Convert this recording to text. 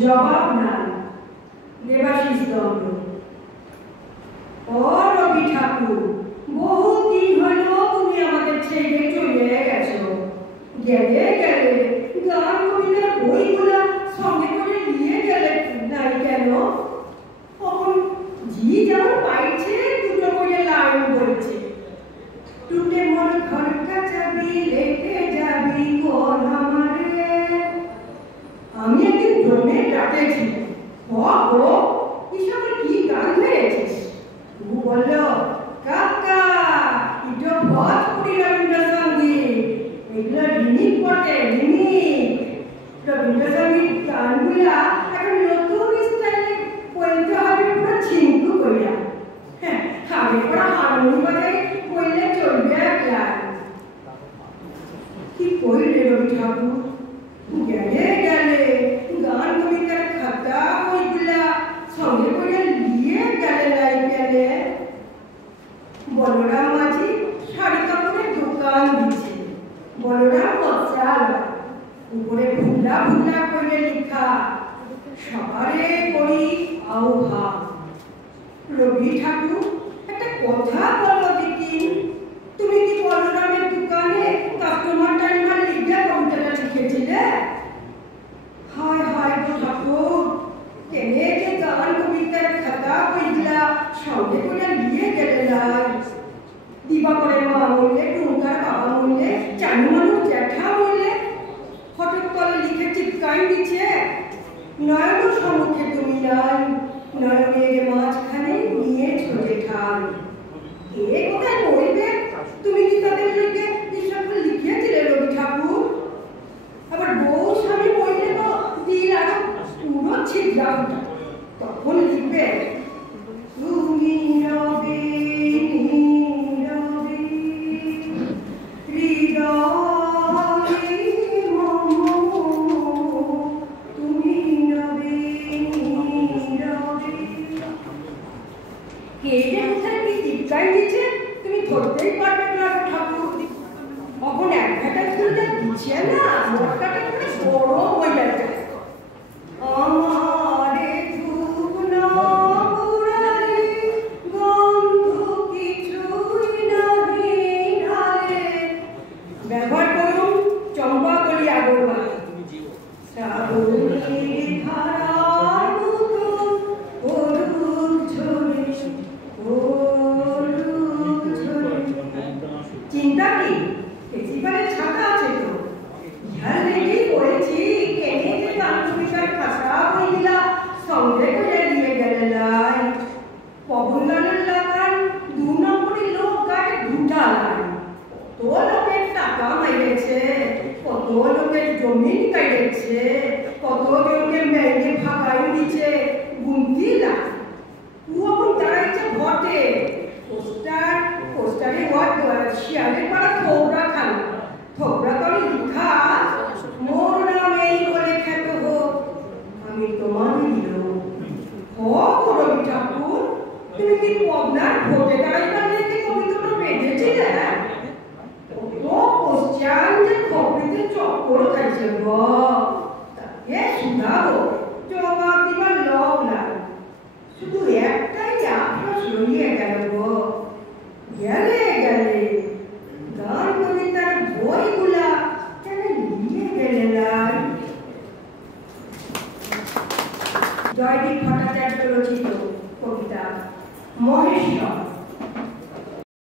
জবাব নাই। দেবাশিস দণ্ড। ও রবি ঠাকুর, বহুদিন হইল তুমি আমাদের ছেড়ে চলে গেছো। গেলে গেলে গান কবিতার বইগুলা সঙ্গে করে নিয়ে গেলে নাই কেন? তখন জি যেমন পাইছে দুটো করে লাইন বলছে, টুটে মন ঘর কাছাবি লেটে যাবি কোন আমারে। আমি একদিন জমে ডাকেছি, গো এসব কি গান ধরেছিস? তবু বলল, কাকা এটা ভোজপুরি রবীন্দ্রসঙ্গীত, এগুলো রিমিক বটে, রিমিক। রবীন্দ্রসঙ্গীত গানগুলা এখন নতুন স্টাইলে বলতে হবে পুরো ঝিঙ্কু করিয়া। হ্যাঁ, আগে পড়া হারমোনি বাজাই বললে চলবে একলা। কি কইলে রবি ঠাকুর? গেলে গেলে গান কবিতার খাতা বইগুলা সঙ্গে করে নিয়ে গেলে লাই গেলে। বলরাম মাঝি শাড়ি কাপড়ের দোকান দিচ্ছে, বলরাম বস্ত্রালয়, উপরে ভুলা ভুলা করে লেখা সবারে করি আহ্বা। রবি ঠাকুর, একটা কথা বলো দিদি, তুমি কি বলরামের দোকানে কাস্টমার টাইমার লিখে কবিতাটা লিখেছিলে? হায় হায় গো ঠাকুর, কেনে যে গান কবিতার খাতা বইগুলা সঙ্গে করে নিয়ে গেলে নাই। দিবাকরের মা বললে, টুঙ্কার বাবা বললে, চানু মানুষ জ্যাঠা বললে, ফটক তলে লিখে চিৎকার দিচ্ছে, নয়ন সম্মুখে তুমি নাই, নয়নের মাঝখানে নিয়েছো জেঠাই। কে কোথায় বলবে? তুমি কি তাদের লিখে এসব লিখিয়েছিলে রবি ঠাকুর? আবার বউ স্বামী বললে তো দিল আরো পুরো ছিটরা। তখন লিখবে, তুমি রবে নীরবে হৃদয়ে মম, তুমি রবে নীরবে। কে যে কোথায় কি চিৎকার দিচ্ছে তুমি ধরতেই পারবে না ঠাকুর। তখন এক ঘাটা ফুলটা দিচ্ছে না, মোটকাটা করে বড় হয়ে যাচ্ছে। আমারে ধূপ না পুরালে গন্ধ কিছুই নাহি ঢালে। ব্যবহার করুন চম্পাকলি আগরবাতি। শ্রাবণীর ধারার মতো হলুদ ঝরে, হলুদ ঝরে। চিন্তা কি? প্রিন্সিপালের ছাতা আছে তো, ইহার লেগেই পড়েছি কেনে যে গান কবিতার খাতা বইগুলা সঙ্গে করে নিয়ে গেলে লাই। পবন গানের লাগান 2 নম্বরই লোক গায়ে 2টা লাইন। কত লোকের টাকা মাইরেছে, কত লোকের জমিন কাইরেছে, কত জনকে মেয়ে ভাগাই দিচ্ছে, গুনতি লাইন। এখন দাঁড়াইছে ঘটে পোস্টারে শিয়ালের পাড়া থোবরা খান, থোবরা তো লিখা, মোর নামেই বলে খ্যাত হোক, আমি তোমার হিরো। হোক রবি ঠাকুর, তুমি কি পবনার ভোটে দাঁড়াইবার লেগে কবিতাটা বেঁধেছিলে? কত কোশ্চান যে খবরিতে চক্কর খাইছে গো, তাকে শুনাবো, জবাব দিবার লোক নাই। শুধু একটাই আফসোস রইয়ে গেল গো, গেলে গেলে গান কবিতার বইগুলা কেন নিয়ে গেলে নাই? জয়দীপ ভট্টাচার্য রচিত কবিতা মহেশ্বর।